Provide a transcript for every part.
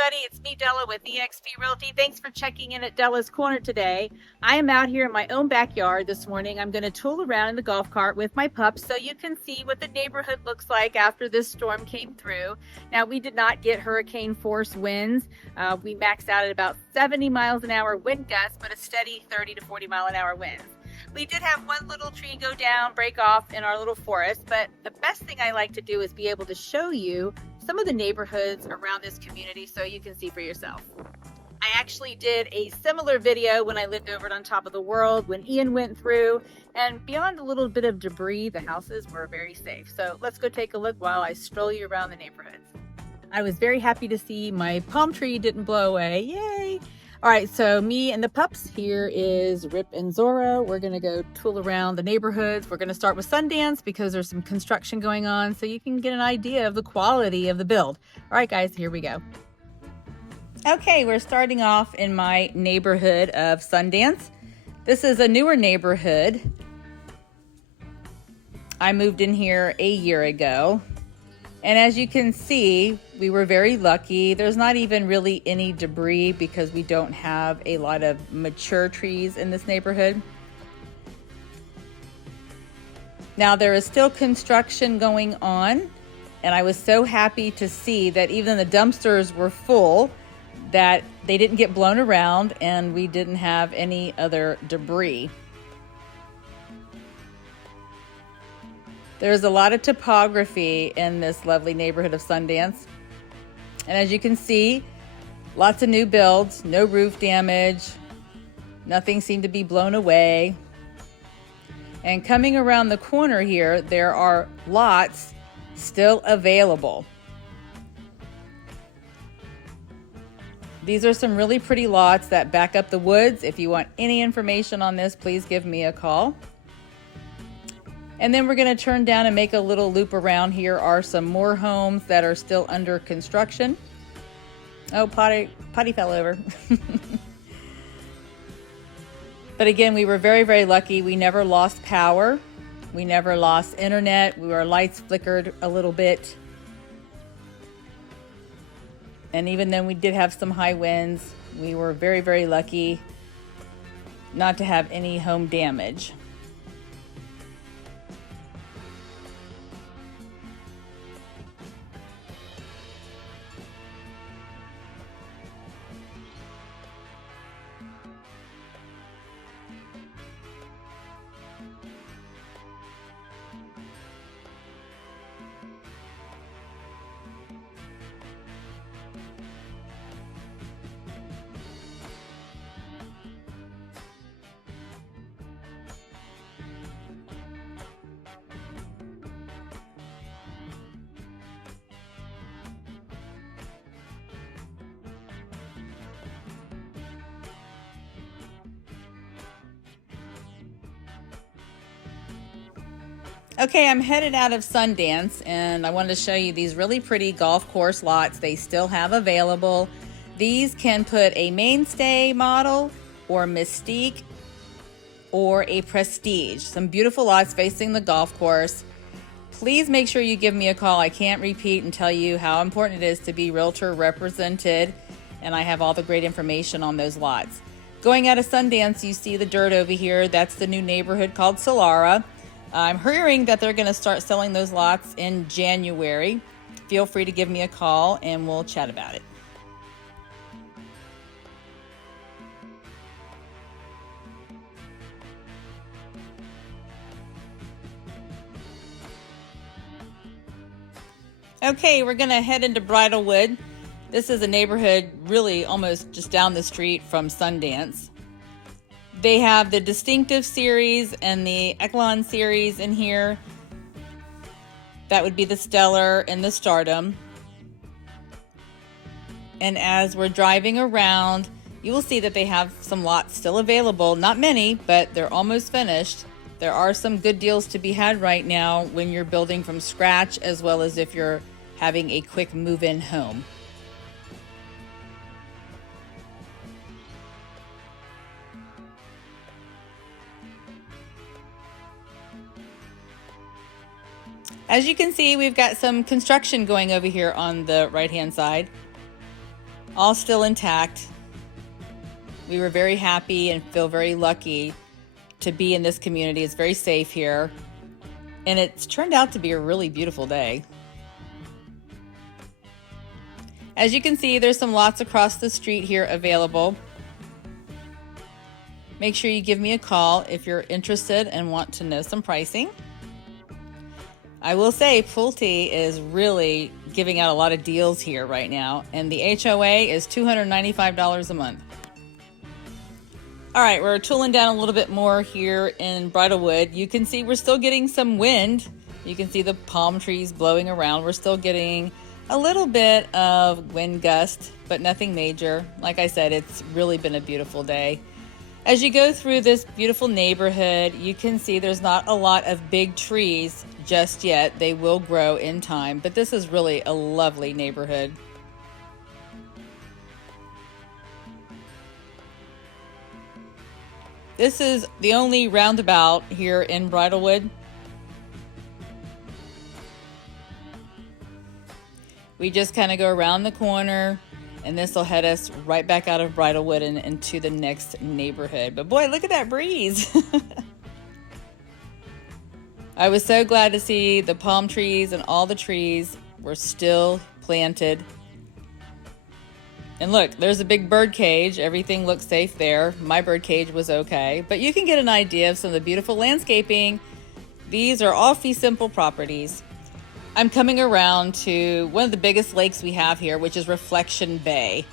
everybody, it's me, Della, with eXp Realty. Thanks for checking in at Della's Corner today. I am out here in my own backyard this morning. I'm going to tool around in the golf cart with my pups so you can see what the neighborhood looks like after this storm came through. Now, we did not get hurricane force winds. We maxed out at about 70 miles an hour wind gusts, but a steady 30 to 40 mile an hour winds. We did have one little tree go down, break off in our little forest, but the best thing I like to do is be able to show you some of the neighborhoods around this community so you can see for yourself. I actually did a similar video when I lived over on top of the world when Ian went through, and beyond a little bit of debris, the houses were very safe. So let's go take a look while I stroll you around the neighborhoods. I was very happy to see my palm tree didn't blow away. Yay! All right, so me and the pups, here is Rip and Zora. We're gonna go tool around the neighborhoods. We're gonna start with Sundance because there's some construction going on so you can get an idea of the quality of the build. All right, guys, here we go. Okay, we're starting off in my neighborhood of Sundance. This is a newer neighborhood. I moved in here a year ago. And as you can see, we were very lucky. There's not even really any debris because we don't have a lot of mature trees in this neighborhood. Now there is still construction going on, and I was so happy to see that even the dumpsters were full, that they didn't get blown around and we didn't have any other debris. There's a lot of topography in this lovely neighborhood of Sundance. And as you can see, lots of new builds, no roof damage, nothing seemed to be blown away. And coming around the corner here, there are lots still available. These are some really pretty lots that back up the woods. If you want any information on this, please give me a call. And then we're going to turn down and make a little loop around. Here are some more homes that are still under construction. Oh, potty fell over. But again, we were very, very lucky. We never lost power. We never lost internet. Our lights flickered a little bit. And even then we did have some high winds, we were very, very lucky not to have any home damage. Okay, I'm headed out of Sundance and I wanted to show you these really pretty golf course lots they still have available. These can put a mainstay model or Mystique or a Prestige. Some beautiful lots facing the golf course. Please make sure you give me a call. I can't repeat and tell you how important it is to be Realtor represented, and I have all the great information on those lots. Going out of Sundance, you see the dirt over here. That's the new neighborhood called Salara. I'm hearing that they're going to start selling those lots in January. Feel free to give me a call and we'll chat about it. Okay, we're going to head into Bridlewood. This is a neighborhood really almost just down the street from Sundance. They have the Distinctive series and the Echelon series in here. That would be the Stellar and the Stardom. And as we're driving around, you will see that they have some lots still available. Not many, but they're almost finished. There are some good deals to be had right now when you're building from scratch, as well as if you're having a quick move-in home. As you can see, we've got some construction going over here on the right-hand side. all still intact. We were very happy and feel very lucky to be in this community. It's very safe here, and it's turned out to be a really beautiful day. As you can see, there's some lots across the street here available. Make sure you give me a call if you're interested and want to know some pricing. I will say Pulte is really giving out a lot of deals here right now, and the HOA is $295 a month. All right, we're tooling down a little bit more here in Bridlewood. You can see we're still getting some wind. You can see the palm trees blowing around. We're still getting a little bit of wind gust, but nothing major. Like I said, it's really been a beautiful day. As you go through this beautiful neighborhood, you can see there's not a lot of big trees just yet. They will grow in time, but this is really a lovely neighborhood. This is the only roundabout here in Bridlewood. We just kind of go around the corner, and this will head us right back out of Bridlewood and into the next neighborhood. But boy, look at that breeze. I was so glad to see the palm trees and all the trees were still planted. And look, there's a big bird cage. Everything looks safe there. My bird cage was okay. But you can get an idea of some of the beautiful landscaping. These are all fee simple properties. I'm coming around to one of the biggest lakes we have here, which is Reflection Bay.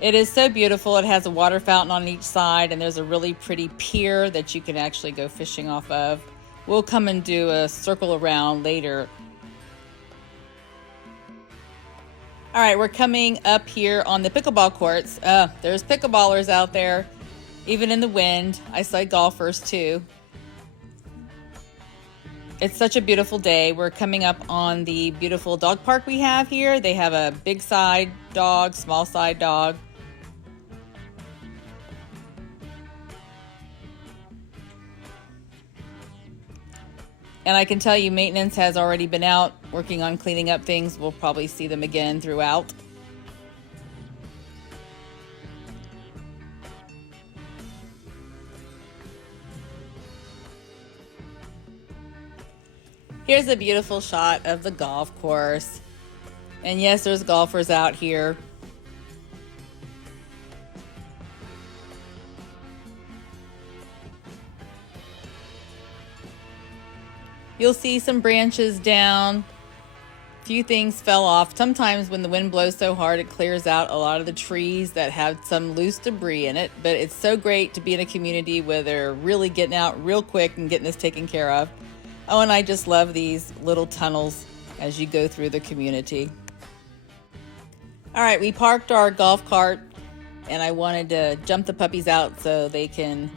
It is so beautiful. It has a water fountain on each side, and there's a really pretty pier that you can actually go fishing off of. We'll come and do a circle around later. All right, we're coming up here on the pickleball courts. There's pickleballers out there, even in the wind. I saw golfers too. It's such a beautiful day. We're coming up on the beautiful dog park we have here. They have a big side dog, small side dog. And I can tell you maintenance has already been out working on cleaning up things. We'll probably see them again throughout. Here's a beautiful shot of the golf course. And yes, there's golfers out here. You'll see some branches down. A few things fell off. Sometimes when the wind blows so hard, it clears out a lot of the trees that have some loose debris in it. But it's so great to be in a community where they're really getting out real quick and getting this taken care of. Oh, and I just love these little tunnels as you go through the community. All right, we parked our golf cart, and I wanted to jump the puppies out so they can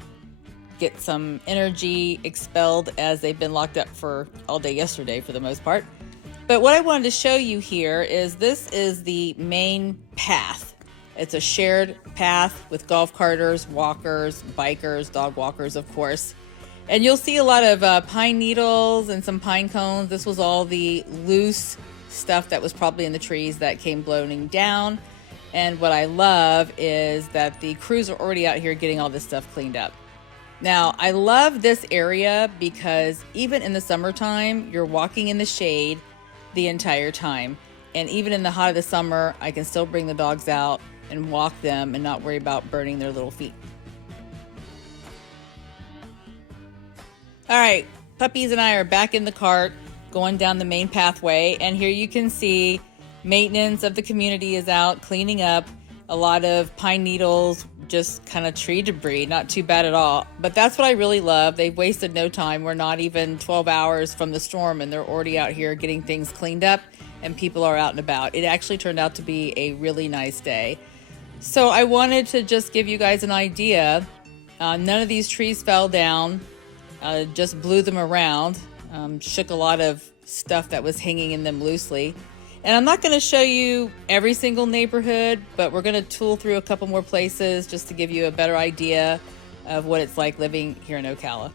get some energy expelled, as they've been locked up for all day yesterday for the most part. But what I wanted to show you here is this is the main path. It's a shared path with golf carters, walkers, bikers, dog walkers, of course. And you'll see a lot of pine needles and some pine cones. This was all the loose stuff that was probably in the trees that came blowing down. And what I love is that the crews are already out here getting all this stuff cleaned up. Now, I love this area because even in the summertime, you're walking in the shade the entire time. And even in the hot of the summer, I can still bring the dogs out and walk them and not worry about burning their little feet. All right, puppies and I are back in the cart going down the main pathway, and here you can see maintenance of the community is out cleaning up a lot of pine needles, just kind of tree debris, not too bad at all. But that's what I really love. They've wasted no time. We're not even 12 hours from the storm, and they're already out here getting things cleaned up, and people are out and about. It actually turned out to be a really nice day. So I wanted to just give you guys an idea. None of these trees fell down. Just blew them around, shook a lot of stuff that was hanging in them loosely. And I'm not going to show you every single neighborhood, but we're going to tool through a couple more places just to give you a better idea of what it's like living here in Ocala.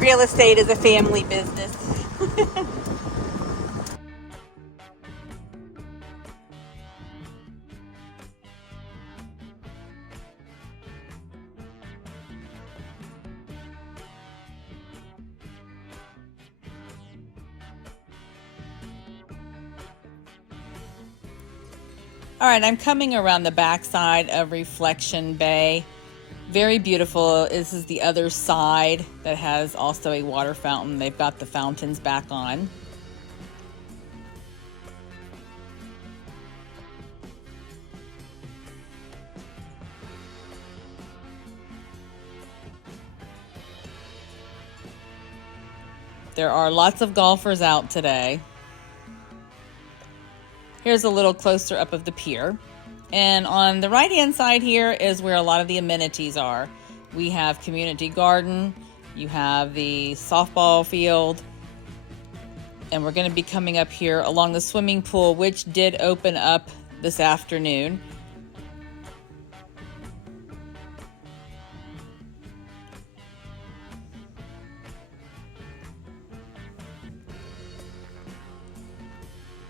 Real estate is a family business. All right, I'm coming around the backside of Reflection Bay. Very beautiful. This is the other side that has also a water fountain. They've got the fountains back on. There are lots of golfers out today. Here's a little closer up of the pier. And on the right-hand side here is where a lot of the amenities are. We have community garden, you have the softball field, and we're going to be coming up here along the swimming pool, which did open up this afternoon.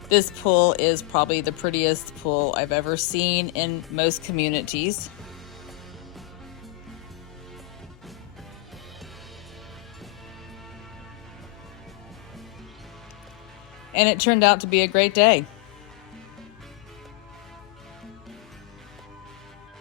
This pool is probably the prettiest pool I've ever seen in most communities. And it turned out to be a great day.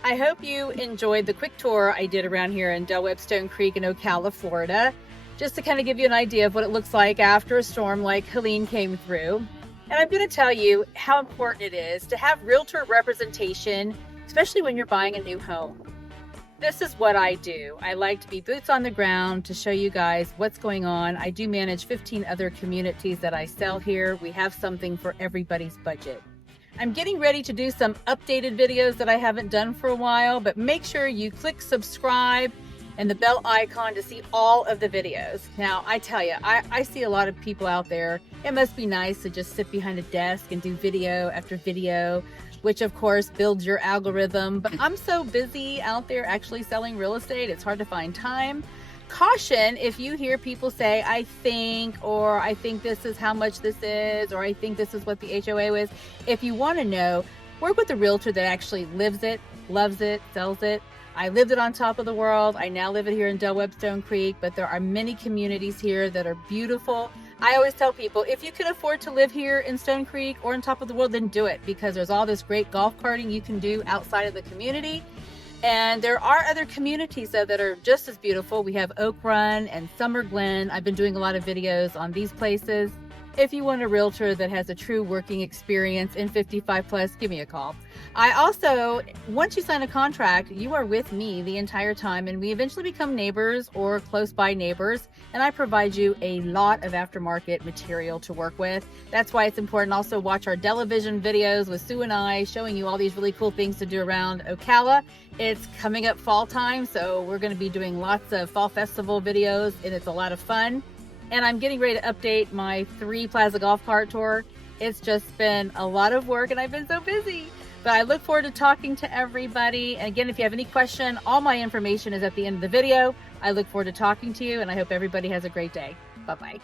I hope you enjoyed the quick tour I did around here in Webb Stone Creek in Ocala, Florida, just to kind of give you an idea of what it looks like after a storm like Helene came through. And I'm going to tell you how important it is to have realtor representation, especially when you're buying a new home. This is what I do. I like to be boots on the ground to show you guys what's going on. I do manage 15 other communities that I sell here. We have something for everybody's budget. I'm getting ready to do some updated videos that I haven't done for a while, but make sure you click subscribe and the bell icon to see all of the videos. Now, I tell you, I see a lot of people out there. It must be nice to just sit behind a desk and do video after video, which of course builds your algorithm. But I'm so busy out there actually selling real estate, it's hard to find time. Caution if you hear people say, I think, or I think this is how much this is, or I think this is what the HOA is. If you want to know, work with a realtor that actually lives it, loves it, sells it. I lived it on top of the world. I now live it here in Webb Stone Creek, but there are many communities here that are beautiful. I always tell people, if you can afford to live here in Stone Creek or on top of the world, then do it, because there's all this great golf carting you can do outside of the community. And there are other communities though that are just as beautiful. We have Oak Run and Summer Glen. I've been doing a lot of videos on these places. If you want a realtor that has a true working experience in 55 plus, give me a call. I also, once you sign a contract, you are with me the entire time, and we eventually become neighbors or close by neighbors, and I provide you a lot of aftermarket material to work with. That's why it's important. Also watch our television videos with Sue and I, showing you all these really cool things to do around Ocala. It's coming up fall time, so we're going to be doing lots of fall festival videos, and it's a lot of fun. And I'm getting ready to update my 3 Plaza golf cart tour. It's just been a lot of work and I've been so busy. But I look forward to talking to everybody. And again, if you have any question, all my information is at the end of the video. I look forward to talking to you, and I hope everybody has a great day. Bye-bye.